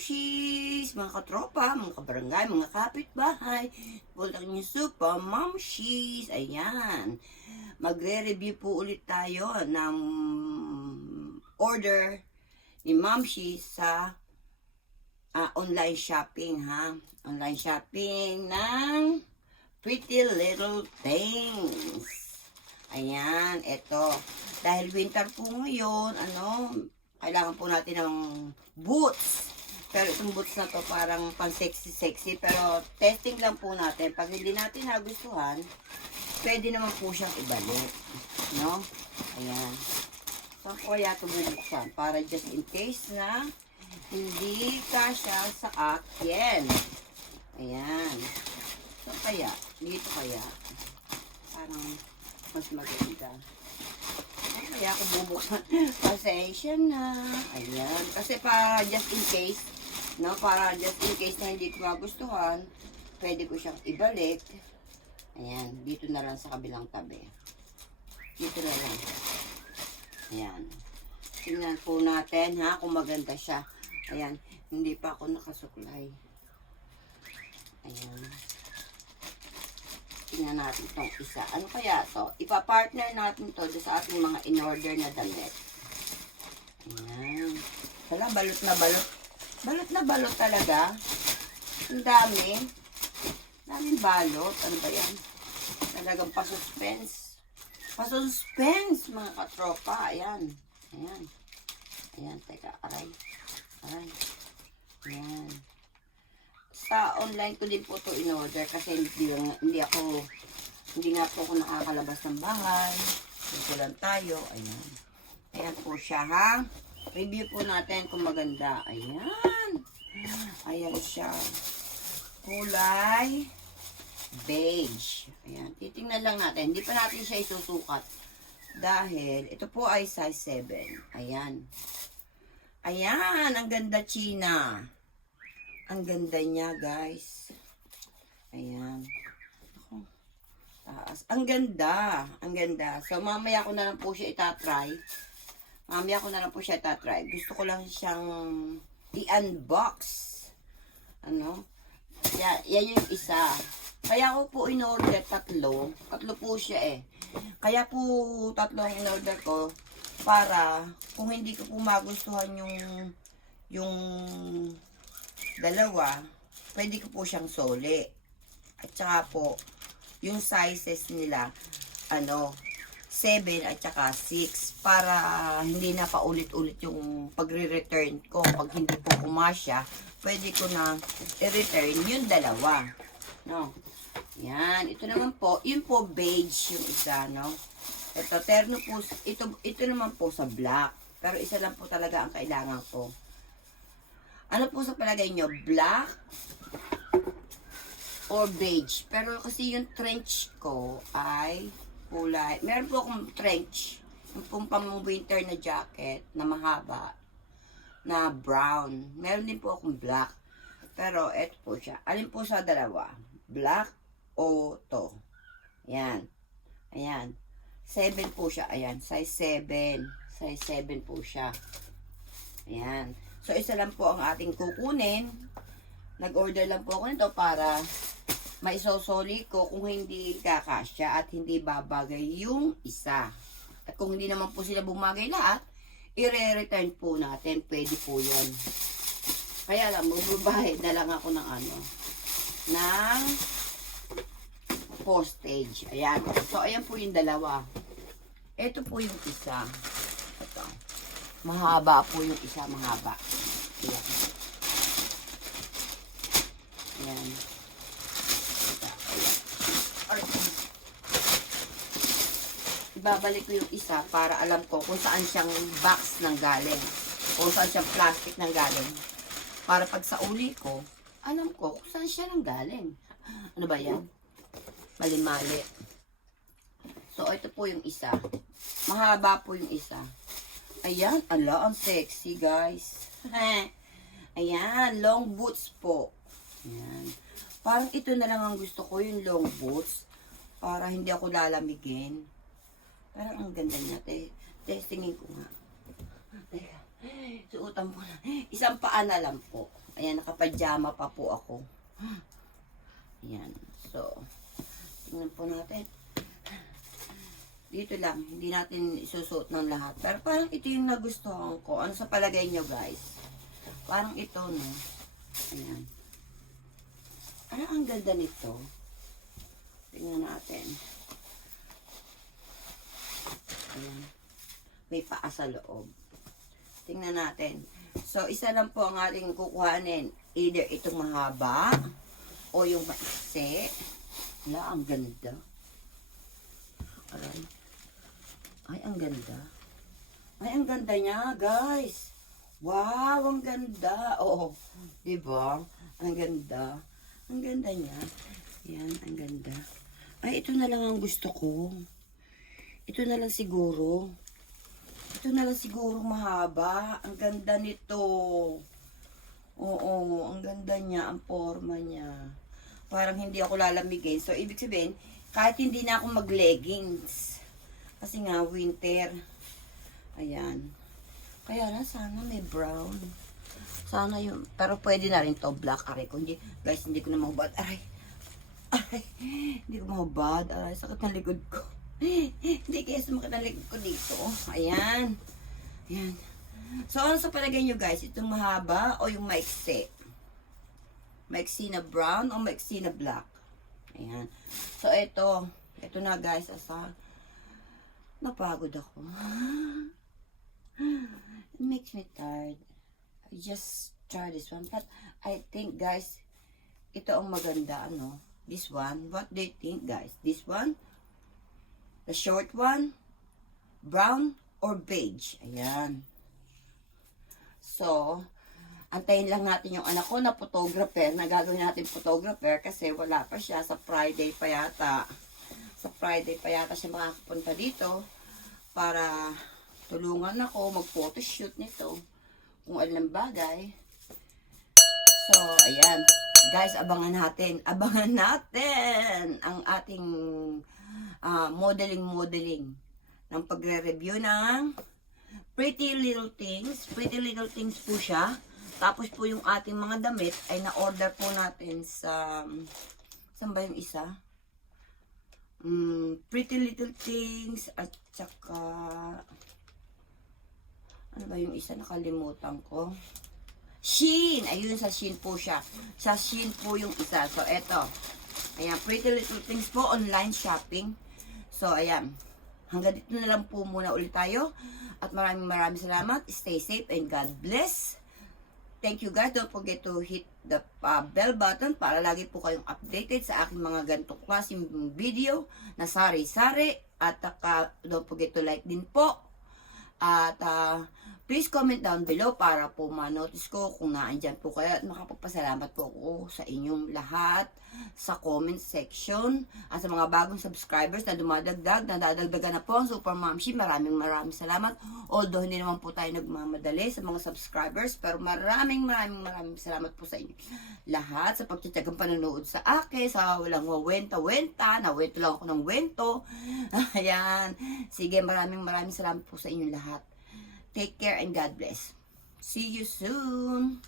Mamshis, mga katropa, mga kabarangay, mga kapitbahay. Pulang niyo Super Mamshis. Ayan. Magre-review po ulit tayo ng order ni Mamshis sa online shopping, ha? Online shopping ng Pretty Little Things. Ayan, eto. Dahil winter po ngayon, kailangan po natin ng boots. Pero itong boots na to parang pang sexy-sexy. Pero testing lang po natin. Pag hindi natin nagustuhan, pwede naman po siyang ibalik. No? Ayan. So, ko kaya ito bubuksan? Para just in case na hindi kasya sa akin. Ayan. So, kaya, dito kaya, parang mas maganda. Kaya ako bubuksan. Pasensya na. Ayan. Kasi para just in case, no? Para just in case na hindi ko magustuhan, pwede ko siyang ibalik. Ayan. Dito na lang sa kabilang tabi. Dito na lang. Ayan. Tingnan po natin, ha? Kung maganda siya. Ayan. Hindi pa ako nakasuklay. Ayan. Tingnan natin itong isa. Ano kaya to? Ipa-partner natin to sa ating mga in-order na damit. Ayan. Wala, balot na balot. Balot na balot talaga. Ang dami. Daming balot. Ano ba yan? Talagang pa-suspense. Pa-suspense, mga katropa. Ayan. Ayan. Ayan, teka. Aray. Aray. Ayan. Sa online ko din po ito in-order kasi hindi nga po ako nakakalabas ng bahay. Dito lang tayo. Ayan. Ayan po siya, ha. Review po natin kung maganda. Ayan. Ayan siya. Kulay beige. Ayan. Titingnan lang natin. Hindi pa natin siya isusukat. Dahil ito po ay size 7. Ayan. Ayan. Ang ganda, China. Ang ganda niya, guys. Ayan. Ako. Taas. Ang ganda. Ang ganda. So, mamaya ko na lang po siya itatry. Gusto ko lang siyang i-unbox. Ano? Yan yung isa. Kaya ko po in-order tatlo. Tatlo po siya eh. Kaya po tatlo ang in-order ko para kung hindi ko po magustuhan yung dalawa, pwede ko po siyang soli. At saka po, yung sizes nila, 7 at saka 6, para hindi na paulit-ulit yung pagre-return ko. Pag hindi po kumasya, pwede ko na i-return yung dalawa. No? Yan. Ito naman po, yun po beige yung isa, no? Ito, terno po, ito naman po sa black. Pero isa lang po talaga ang kailangan ko. Ano po sa palagay nyo? Black or beige? Pero kasi yung trench ko ay kulay. Meron po akong trench. Yung pang winter na jacket na mahaba na brown. Meron din po akong black. Pero eto po siya. Alin po sa dalawa? Black o to? Ayan. Ayan. 7 po siya. Ayan. Size 7. Size 7 po siya. Ayan. So, isa lang po ang ating kukunin. Nag-order lang po ako nito para maisosoli ko kung hindi kakasya at hindi babagay yung isa. At kung hindi naman po sila bumagay lahat, i-return po natin. Pwede po yun. Kaya lang, magbabahid na lang ako ng ng postage. Ayan. So, ayan po yung dalawa. Ito po yung isa. Ito. Mahaba po yung isa, mahaba. Ayan. Ayan. Ayan. Ibabalik ko yung isa para alam ko kung saan siyang box nang galing. Kung saan siyang plastic nang galing. Para pag sa uli ko, alam ko kung saan siya nang galing. Ano ba yan? Mali-mali. So, ito po yung isa. Mahaba po yung isa. Ayan, ala, ang sexy, guys. Ayan, long boots po. Ayan. Parang ito na lang ang gusto ko, yung long boots. Para hindi ako lalamigin. Parang ang ganda niya. Testingin ko nga. Teka. Suotan mo na. Isang paa na lang po. Ayan, nakapajama pa po ako. Ayan. So, tingnan po natin. Dito lang, hindi natin isusuot ng lahat. Pero parang ito yung nagustuhan ko. Ano sa palagay nyo, guys? Parang ito, no? Ayan. Parang ang ganda nito. Tingnan natin. Ayan. May paa sa loob. Tingnan natin. So, isa lang po ang ating kukuhanin. Either itong mahaba o yung maiksi. Wala, ang ganda. Aray. Ay, ang ganda. Ay, ang ganda niya, guys. Wow, ang ganda. Oo, diba? Ang ganda. Ang ganda niya. Yan, ang ganda. Ay, ito na lang ang gusto ko. Ito na lang siguro. Ito na lang siguro mahaba. Ang ganda nito. Oo, ang ganda niya. Ang forma niya. Parang hindi ako lalamigin. So, ibig sabihin, kahit hindi na ako mag-leggings. Kasi nga, winter. Ayan. Kaya na, sana may brown. Sana yun. Pero pwede na rin to black. Aray ko. Hindi, guys, hindi ko na mahubad. Aray. Aray. Hindi ko mahubad. Aray, sakit ng likod ko. Hindi kaya sumakit ang likod ko dito. Ayan. Ayan. So, ano sa palagay nyo, guys? Itong mahaba o yung maiksi? Maiksi na brown o maiksi na black? Ayan. So, ito. Ito na, guys. Napagod ako. It makes me tired. I just try this one. But I think, guys, ito ang maganda, ano? This one. What do you think, guys? This one? The short one? Brown or beige? Ayan. So, antayin lang natin yung anak ko na photographer. Nagagawin natin photographer kasi wala pa siya. Sa Friday pa yata. Sa Friday pa yata siya makakapunta dito para tulungan ako mag-photoshoot nito kung alam bagay. So, ayan. Guys, abangan natin. Abangan natin ang ating modeling ng pagre-review ng Pretty Little Things. Pretty Little Things po siya. Tapos po yung ating mga damit ay na-order po natin sa saan ba yung isa? Pretty Little Things at saka ano ba yung isa, nakalimutan ko. Shein! Ayun, sa Shein po siya. Sa Shein po yung isa. So, eto. Ayan, Pretty Little Things po, online shopping. So, ayan. Hanggang dito na lang po muna ulit tayo. At maraming salamat. Stay safe and God bless. Thank you guys. Don't forget to hit the bell button para lagi po kayong updated sa aking mga ganitong klaseng video na sari-sari. At don't forget to like din po. At please comment down below para po ma-notice ko kung naandyan po kayo. At makapagpasalamat po ako sa inyong lahat sa comment section. At sa mga bagong subscribers na dumadagdag, nadadagdagan na po ang Super Momshi. Maraming salamat. Although hindi naman po tayo nagmamadali sa mga subscribers, pero maraming salamat po sa inyo lahat sa pagtitiyagang panonood sa akin, sa walang wawenta-wenta, nawento lang ako ng wento. Ayan. Sige, maraming salamat po sa inyo lahat. Take care and God bless. See you soon.